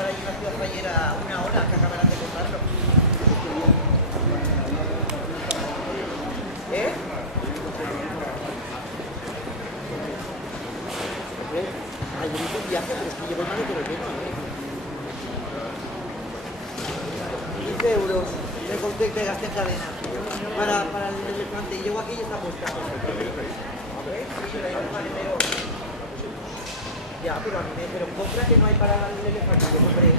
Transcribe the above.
estar ahí en la ciudad fallera una hora que acabarán de contarlo. ¿Eh? Hombre, hay un viaje, pero es que llevo el maletero lleno, ¿eh? 15 euros de gasté en cadena para el elefante y llego aquí y está puesta. A ver, sí, yo le digo al maletero. Ya, pero a mí pero compra que no hay para el elefante, yo compré.